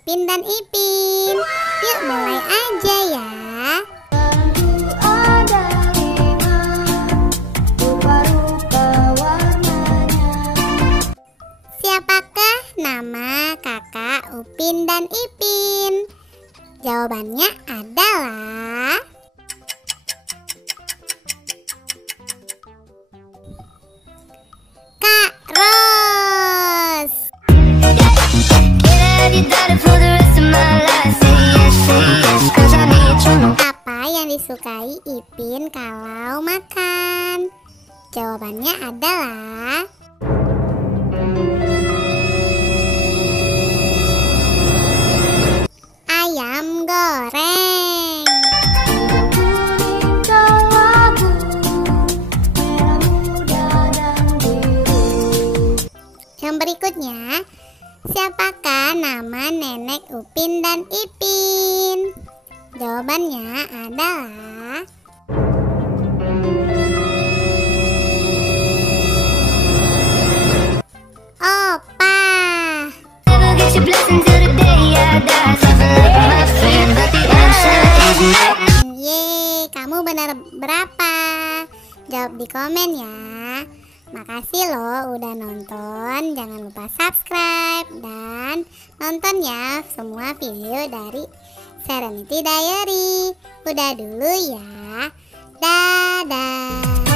Upin dan Ipin. Yuk mulai aja ya. Ada 5 rupa-rupa warnanya. Siapakah nama kakak Upin dan Ipin? Jawabannya adalah Kak Ros. Apa yang disukai Ipin kalau makan? Jawabannya adalah ayam goreng. Kuning kelabu, merah muda dan biru. Yang berikutnya, siapakah nama nenek Upin dan Ipin? Jawabannya adalah Opa. Yeay, kamu benar berapa? Jawab di komen ya. Makasih loh udah nonton. Jangan lupa subscribe dan nonton ya semua video dari Serenity Diary. Udah dulu ya. Dadah.